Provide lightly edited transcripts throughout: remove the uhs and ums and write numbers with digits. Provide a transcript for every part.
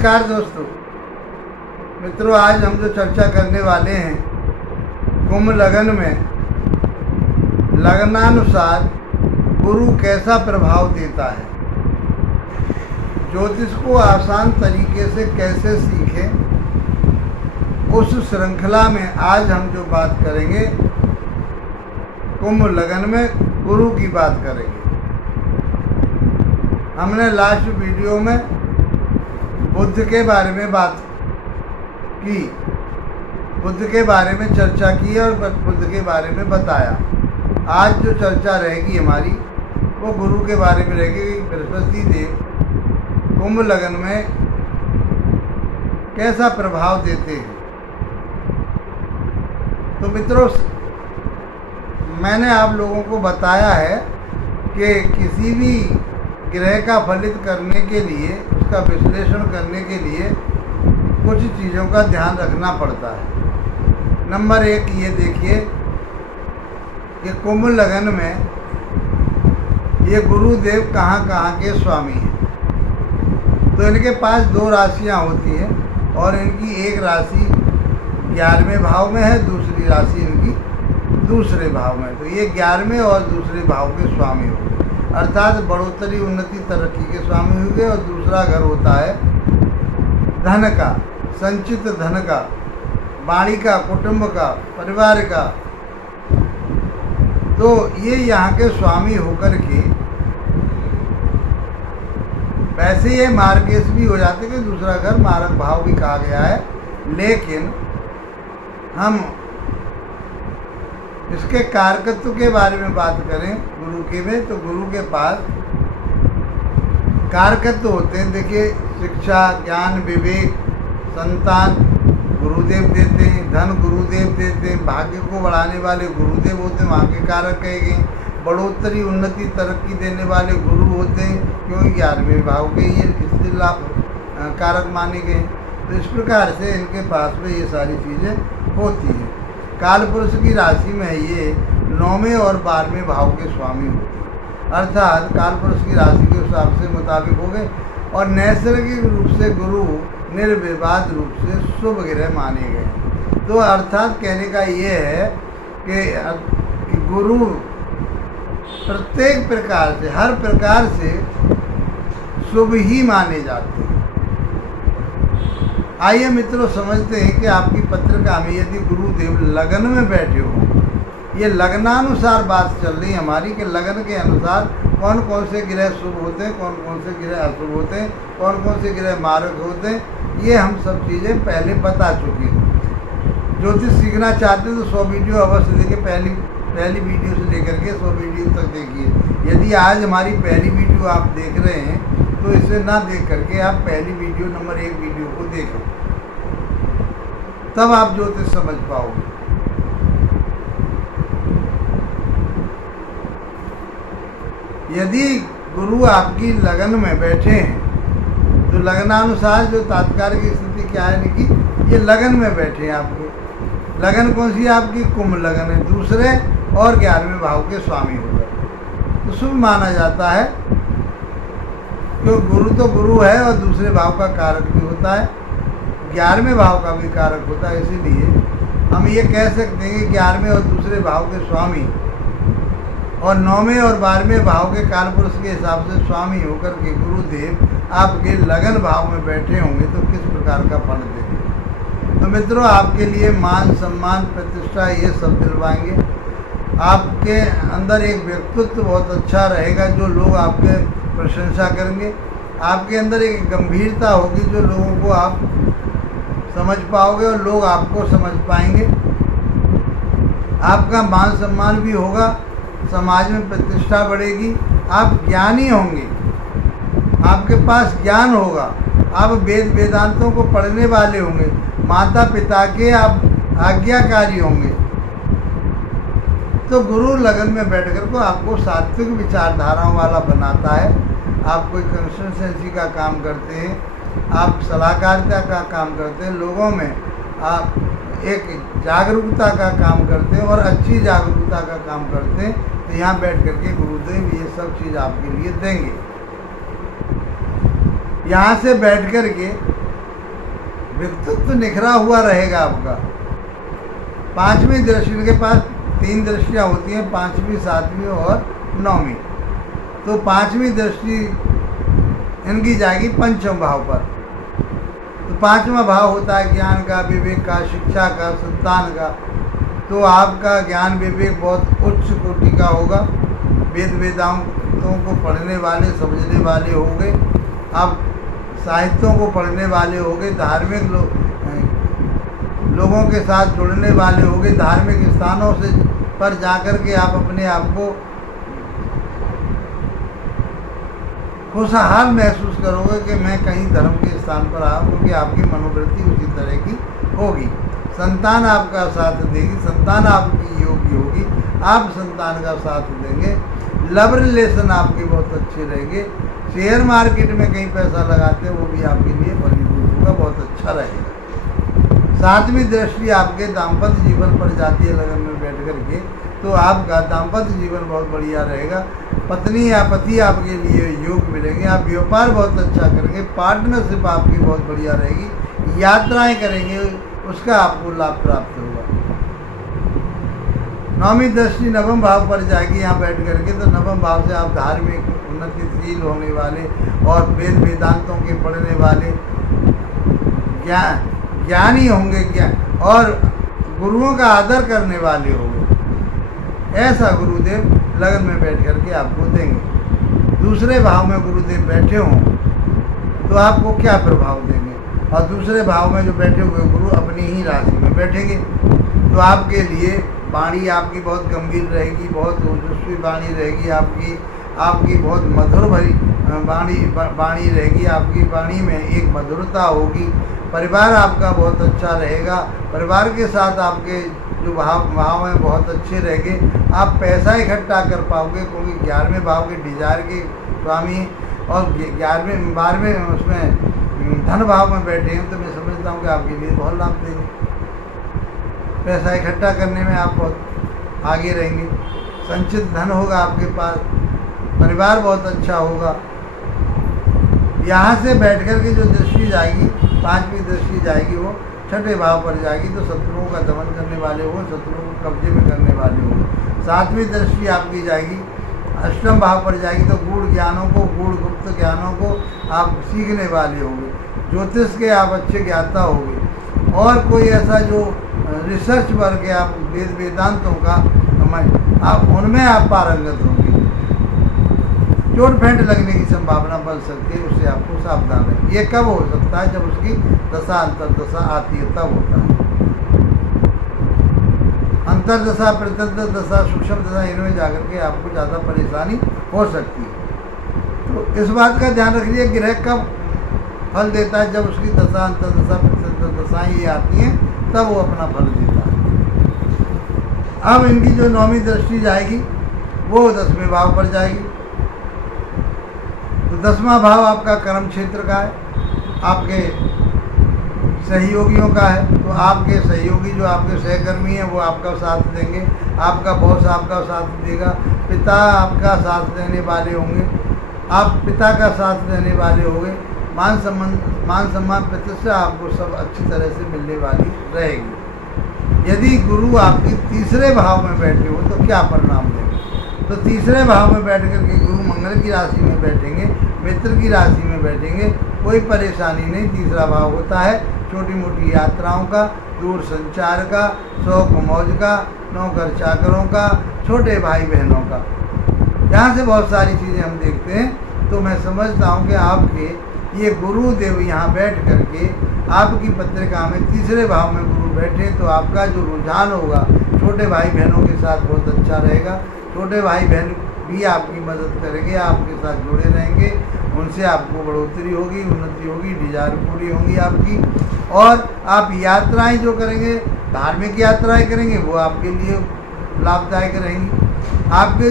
नमस्कार दोस्तों मित्रों, आज हम जो चर्चा करने वाले हैं कुंभ लगन में लगनानुसार गुरु कैसा प्रभाव देता है, ज्योतिष को आसान तरीके से कैसे सीखें, उस श्रृंखला में आज हम जो बात करेंगे कुंभ लगन में गुरु की बात करेंगे। हमने लास्ट वीडियो में बुध के बारे में बात की, बुध के बारे में चर्चा की और बुध के बारे में बताया। आज जो चर्चा रहेगी हमारी वो गुरु के बारे में रहेगी कि बृहस्पति देव कुंभ लगन में कैसा प्रभाव देते हैं। तो मित्रों, मैंने आप लोगों को बताया है कि किसी भी ग्रह का फलित करने के लिए, उसका विश्लेषण करने के लिए कुछ चीज़ों का ध्यान रखना पड़ता है। नंबर एक, ये देखिए कि कुंभ लगन में ये गुरुदेव कहाँ कहाँ के स्वामी हैं। तो इनके पास दो राशियाँ होती हैं और इनकी एक राशि 11वें भाव में है, दूसरी राशि इनकी दूसरे भाव में। तो ये 11वें और दूसरे भाव के स्वामी हो गए, अर्थात बढ़ोतरी, उन्नति, तरक्की के स्वामी हो गए। और दूसरा घर होता है धन का, संचित धन का, वाणी का, कुटुंब का, परिवार का। तो ये यहाँ के स्वामी होकर के वैसे ये मार्गेश भी हो जाते कि दूसरा घर मारक भाव भी कहा गया है, लेकिन हम इसके कारकत्व के बारे में बात करें गुरु के में, तो गुरु के पास कारकत्व होते हैं। देखिए, शिक्षा, ज्ञान, विवेक, संतान गुरुदेव देते हैं, धन गुरुदेव देते हैं, भाग्य को बढ़ाने वाले गुरुदेव होते हैं, वहाँ के कारक कहे गए। बढ़ोतरी, उन्नति, तरक्की देने वाले गुरु होते हैं, क्योंकि 11वें भाव के ये इससे लाभ कारक माने गए। तो इस प्रकार से इनके पास में ये सारी चीज़ें होती हैं। काल पुरुष की राशि में ये 9वें और 12वें भाव के स्वामी होते हैं, अर्थात काल पुरुष की राशि के हिसाब से मुताबिक हो गए। और नैसर्गिक रूप से गुरु निर्विवाद रूप से शुभ ग्रह माने गए। तो अर्थात कहने का ये है कि गुरु प्रत्येक प्रकार से, हर प्रकार से शुभ ही माने जाते हैं। आइए मित्रों, समझते हैं कि आपकी पत्रिका में यदि गुरुदेव लगन में बैठे हो, ये लगनानुसार बात चल रही है हमारी कि लगन के अनुसार कौन कौन से ग्रह शुभ होते हैं, कौन कौन से ग्रह अशुभ होते हैं, कौन कौन से ग्रह मारक होते हैं, ये हम सब चीज़ें पहले बता चुके हैं। ज्योतिष सीखना चाहते हैं तो 100 वीडियो अवश्य देखिए, पहली वीडियो से लेकर के 100 वीडियो तक देखिए। यदि आज हमारी पहली वीडियो आप देख रहे हैं तो इसे ना देख करके आप पहली वीडियो नंबर 1 वीडियो को देखें, तब आप ज्योतिष समझ पाओगे। यदि गुरु आपकी लगन में बैठे हैं तो लगनानुसार जो तात्कालिक स्थिति क्या है कि ये लगन में बैठे हैं आपको। लगन कौन सी है आपकी? कुंभ लगन है, दूसरे और 11वें भाव के स्वामी होता है, तो शुभ माना जाता है। क्योंकि गुरु तो गुरु है और दूसरे भाव का कारक भी होता है, 11वें भाव का भी कारक होता है। इसीलिए हम ये कह सकते हैं कि 11वें और दूसरे भाव के स्वामी और 9वें और 12वें भाव के कालपुरुष के हिसाब से स्वामी होकर के गुरुदेव आपके लगन भाव में बैठे होंगे तो किस प्रकार का फल देंगे। तो मित्रों, आपके लिए मान, सम्मान, प्रतिष्ठा ये सब दिलवाएंगे। आपके अंदर एक व्यक्तित्व बहुत अच्छा रहेगा, जो लोग आपके प्रशंसा करेंगे। आपके अंदर एक गंभीरता होगी जो लोगों को आप समझ पाओगे और लोग आपको समझ पाएंगे। आपका मान सम्मान भी होगा, समाज में प्रतिष्ठा बढ़ेगी। आप ज्ञानी होंगे, आपके पास ज्ञान होगा, आप वेद वेदांतों को पढ़ने वाले होंगे, माता पिता के आप आज्ञाकारी होंगे। तो गुरु लगन में बैठकर को आपको सात्विक विचारधाराओं वाला बनाता है। आप कोई कंसल्टेंसी का काम करते हैं, आप सलाहकारिता का काम करते हैं, लोगों में आप एक जागरूकता का काम करते हैं और अच्छी जागरूकता का काम करते हैं। तो यहाँ बैठ करके गुरुदेव ये सब चीज़ आपके लिए देंगे। यहाँ से बैठ कर के व्यक्तित्व निखरा हुआ रहेगा आपका। पांचवी दृष्टि, इनके पास 3 दृष्टियाँ होती हैं, 5वीं, 7वीं और 9वीं। तो 5वीं दृष्टि इनकी जाएगी पंचम भाव पर। तो 5वां भाव होता है ज्ञान का, विवेक का, शिक्षा का, संतान का। तो आपका ज्ञान विवेक बहुत उच्च कोटि का होगा। वेद वेदांतों को पढ़ने वाले, समझने वाले होंगे। आप साहित्यों को पढ़ने वाले होंगे। धार्मिक लोगों के साथ जुड़ने वाले होंगे। धार्मिक स्थानों से पर जाकर के आप अपने आप को खुशहाल महसूस करोगे कि मैं कहीं धर्म के स्थान पर आया, क्योंकि आपकी मनोवृत्ति उसी तरह की होगी। संतान आपका साथ देगी, संतान आपकी योग्य होगी, आप संतान का साथ देंगे। लव रिलेशन आपके बहुत अच्छे रहेंगे। शेयर मार्केट में कहीं पैसा लगाते हैं वो भी आपके लिए फलीभूत होगा, बहुत अच्छा रहेगा। 7वीं दृष्टि आपके दाम्पत्य जीवन पर जाती है लगन में बैठ कर के, तो आपका दाम्पत्य जीवन बहुत बढ़िया रहेगा। पत्नी या पति आपके लिए योग मिलेंगे। आप व्यापार बहुत अच्छा करेंगे। पार्टनरशिप आपकी बहुत बढ़िया रहेगी। यात्राएं करेंगे, उसका आपको लाभ प्राप्त होगा। 9वीं दृष्टि नवम भाव पर जाएगी यहाँ बैठ करके, तो नवम भाव से आप धार्मिक, उन्नतिशील होने वाले और वेद वेदांतों के पढ़ने वाले ज्ञानी होंगे, और गुरुओं का आदर करने वाले होंगे। ऐसा गुरुदेव लगन में बैठ करके आपको देंगे। दूसरे भाव में गुरुदेव बैठे हों तो आपको क्या प्रभाव देंगे, और दूसरे भाव में जो बैठे हुए गुरु अपनी ही राशि में बैठेंगे, तो आपके लिए वाणी आपकी बहुत गंभीर रहेगी, बहुत ओजस्वी वाणी रहेगी आपकी बहुत मधुर भरी वाणी रहेगी। आपकी वाणी में एक मधुरता होगी। परिवार आपका बहुत अच्छा रहेगा। परिवार के साथ आपके जो भाव हैं बहुत अच्छे रहेंगे। आप पैसा इकट्ठा कर पाओगे, क्योंकि 11वें भाव के डिजायर के स्वामी और 12वें उसमें धन भाव में बैठे हैं, तो मैं समझता हूँ कि आपके लिए बहुत लाभ देंगे। पैसा इकट्ठा करने में आप बहुत आगे रहेंगे। संचित धन होगा आपके पास। परिवार बहुत अच्छा होगा। यहाँ से बैठ कर के जो दृष्टि जाएगी, 5वीं दृष्टि जाएगी, वो 6ठे भाव पर जाएगी, तो शत्रुओं का दमन करने वाले हो, शत्रुओं को कब्जे में करने वाले हो। 7वीं दृष्टि आपकी जाएगी 8वें भाव पर जाएगी, तो गूढ़ ज्ञानों को, गूढ़ गुप्त ज्ञानों को आप सीखने वाले होंगे। ज्योतिष के आप अच्छे ज्ञाता होंगे। और कोई ऐसा जो रिसर्च वर्क है, आप वेद वेदांतों का आप उनमें आप पारंगत होंगे। चोट फेंट लगने की संभावना बन सकती है, उससे आपको सावधान है। ये कब हो सकता है? जब उसकी दशा अंतर्दशा आती है, तब होता है। अंतर्दशा, प्रत्यंतर दशा, सूक्ष्म दशा, इनमें जाकर के आपको ज़्यादा परेशानी हो सकती है। तो इस बात का ध्यान रखिए, ग्रह कब फल देता है? जब उसकी दशा, अंतर्दशा, प्रत्यंतर दशाएँ ये आती हैं, तब वो अपना फल देता है। अब इनकी जो 9वीं दृष्टि जाएगी वो 10वें भाव पर जाएगी। तो 10वां भाव आपका कर्म क्षेत्र का है, आपके सहयोगियों का है। तो आपके सहयोगी जो आपके सहकर्मी हैं वो आपका साथ देंगे, आपका बॉस आपका साथ देगा, पिता आपका साथ देने वाले होंगे, आप पिता का साथ देने वाले होंगे। मान सम्मान प्रतिष्ठा आपको सब अच्छी तरह से मिलने वाली रहेगी। यदि गुरु आपके 3रे भाव में बैठे हो तो क्या परिणाम देंगे? तो 3रे भाव में बैठ कर के गुरु मंगल की राशि में बैठेंगे, मित्र की राशि में बैठेंगे, कोई परेशानी नहीं। 3रा भाव होता है छोटी मोटी यात्राओं का, दूर संचार का, शौक मौज का, नौकर चाकरों का, छोटे भाई बहनों का। यहाँ से बहुत सारी चीज़ें हम देखते हैं। तो मैं समझता हूँ कि आपके ये गुरुदेव यहाँ बैठ करके आपकी पत्रिका में 3रे भाव में गुरु बैठे, तो आपका जो रुझान होगा छोटे भाई बहनों के साथ बहुत अच्छा रहेगा। छोटे भाई बहन भी आपकी मदद करेंगे, आपके साथ जुड़े रहेंगे, उनसे आपको बढ़ोतरी होगी, उन्नति होगी, डिजायर पूरी होंगी आपकी। और आप यात्राएं जो करेंगे, धार्मिक यात्राएं करेंगे, वो आपके लिए लाभदायक रहेंगी। आपके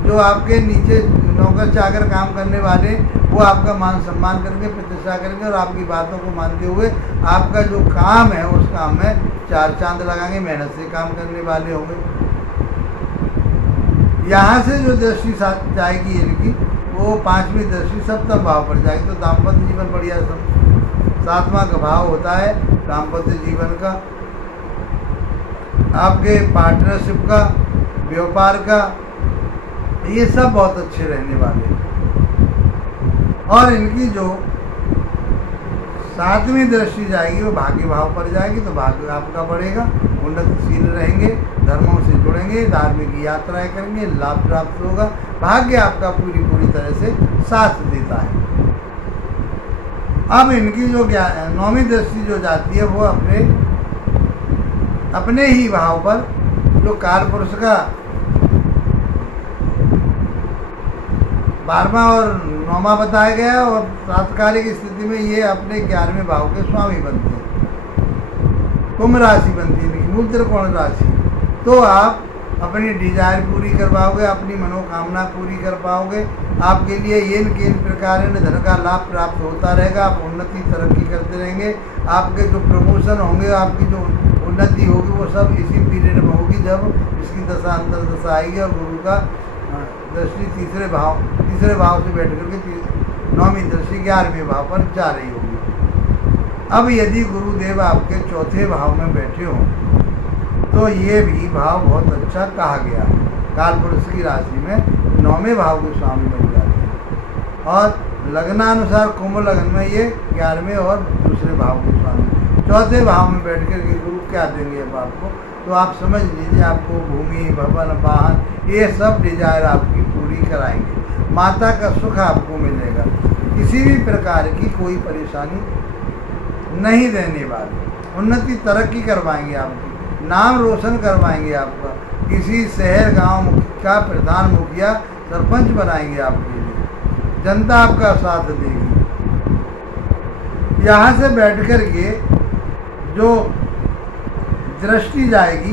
जो आपके नीचे नौकर चाकर काम करने वाले, वो आपका मान सम्मान करेंगे, प्रतिष्ठा करेंगे, और आपकी बातों को मानते हुए आपका जो काम है उस काम में 4 चांद लगाएंगे, मेहनत से काम करने वाले होंगे। यहाँ से जो दृष्टि जाएगी इनकी, वो 5वीं दृष्टि 7वें भाव पर जाएगी, तो दाम्पत्य जीवन बढ़िया 7वां का भाव होता है दाम्पत्य जीवन का, आपके पार्टनरशिप का, व्यापार का, ये सब बहुत अच्छे रहने वाले हैं। और इनकी जो 7वीं दृष्टि जाएगी वो भाग्य भाव पर जाएगी, तो भाग्य आपका बढ़ेगा, उन्नतशील रहेंगे, धर्मों से जुड़ेंगे, धार्मिक यात्राएं करेंगे, लाभ प्राप्त होगा, भाग्य आपका पूरी तरह से साथ देता है। अब इनकी जो 9वीं दृष्टि जो जाती है वो अपने ही भाव पर, जो कालपुरुष का 12वां और 9वां बताया गया, और तात्कालिक स्थिति में ये अपने 11वें भाव के स्वामी बनते हैं, कुंभ राशि बनती है, मूल त्रिकोण राशि। तो आप अपनी डिजायर पूरी कर पाओगे, अपनी मनोकामना पूरी कर पाओगे, आपके लिए ये इन प्रकार धन का लाभ प्राप्त होता रहेगा, आप उन्नति तरक्की करते रहेंगे, आपके जो प्रमोशन होंगे, आपकी जो उन्नति होगी वो सब इसी पीरियड में होगी जब इसकी दशा अंतर दशा आएगी और गुरु का दृष्टि तीसरे भाव से बैठ करके 9वीं दृष्टि 11वें भाव पर जा रही होगी। अब यदि गुरुदेव आपके 4थे भाव में बैठे हों तो ये भी भाव बहुत अच्छा कहा गया है, कालपुरुष की राशि में 9वें भाव के स्वामी बन जाते हैं, और लग्नानुसार कुंभ लग्न में ये 11वें और दूसरे भाव के स्वामी। 4थे भाव में बैठ कर गुरु क्या देंगे अब आपको, तो आप समझ लीजिए आपको भूमि, भवन, वाहन, ये सब डिजायर आपकी पूरी कराएंगे, माता का सुख आपको मिलेगा, किसी भी प्रकार की कोई परेशानी नहीं देने वाले, उन्नति तरक्की करवाएंगे आपकी, नाम रोशन करवाएंगे आपका, किसी शहर गांव का प्रधान मुखिया सरपंच बनाएंगे आपके लिए, जनता आपका साथ देगी। यहाँ से बैठ कर के जो दृष्टि जाएगी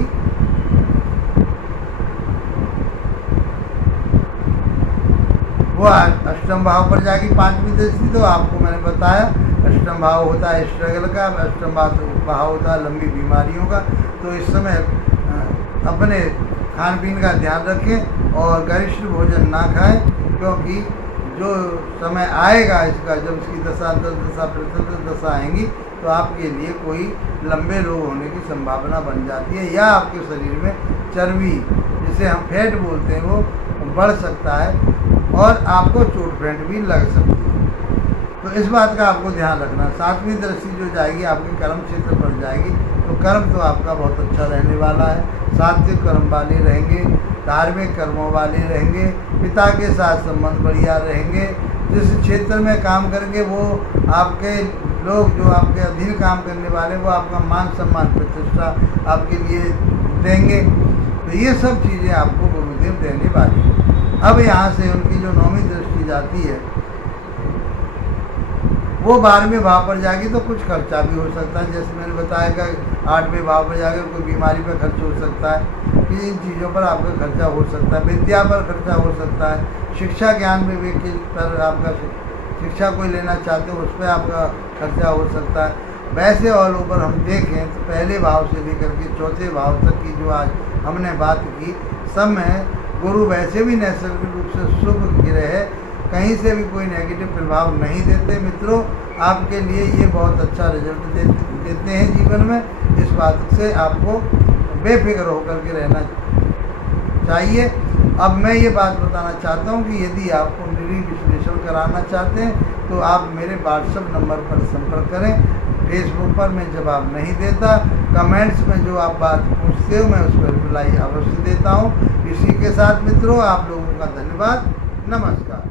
वो 8म भाव पर जाएगी, 5वीं दृष्टि। तो आपको मैंने बताया 8म भाव होता है स्ट्रगल का, 8म भाव होता है लंबी बीमारियों का। तो इस समय अपने खान पीन का ध्यान रखें और गरिष्ठ भोजन ना खाएं, क्योंकि जो समय आएगा इसका, जब इसकी दशा दशा प्रतिशत दशा आएंगी तो आपके लिए कोई लंबे रोग होने की संभावना बन जाती है, या आपके शरीर में चर्बी, जिसे हम फैट बोलते हैं, वो बढ़ सकता है और आपको चोट फेंट भी लग सकती है। तो इस बात का आपको ध्यान रखना। 7वीं दृष्टि जो जाएगी आपके कर्म क्षेत्र पर जाएगी, तो कर्म तो आपका बहुत अच्छा रहने वाला है, सात्विक कर्म वाले रहेंगे, धार्मिक कर्मों वाले रहेंगे, पिता के साथ संबंध बढ़िया रहेंगे, जिस क्षेत्र में काम करेंगे वो आपके लोग जो आपके अधीन काम करने वाले वो आपका मान सम्मान प्रतिष्ठा आपके लिए देंगे। तो ये सब चीज़ें आपको गुरुदेव देने वाले हैं। अब यहाँ से उनकी जो 9वीं दृष्टि जाती है वो 12वें भाव पर जाएगी, तो कुछ खर्चा भी हो सकता है, जैसे मैंने बताया कि 8वें भाव पर जाकर कोई बीमारी पर खर्च हो सकता है, कि इन चीज़ों पर आपका खर्चा हो सकता है, विद्या पर खर्चा हो सकता है, शिक्षा ज्ञान विवेक पर आपका शिक्षा कोई लेना चाहते हो उस पर आपका खर्चा हो सकता है। वैसे ऑल ओवर हम देखें तो पहले भाव से लेकर के 4थे भाव तक की जो आज हमने बात की, सब में गुरु वैसे भी नैसर्गिक रूप से शुभ ग्रह है, कहीं से भी कोई नेगेटिव प्रभाव नहीं देते। मित्रों, आपके लिए ये बहुत अच्छा रिजल्ट देते हैं जीवन में। इस बात से आपको बेफिक्र होकर के रहना चाहिए। अब मैं ये बात बताना चाहता हूँ कि यदि आप कुंडली विश्लेषण कराना चाहते हैं तो आप मेरे व्हाट्सएप नंबर पर संपर्क करें। फेसबुक पर मैं जवाब नहीं देता, कमेंट्स में जो आप बात पूछते हो मैं उस पर रिप्लाई अवश्य देता हूँ। इसी के साथ मित्रों, आप लोगों का धन्यवाद, नमस्कार।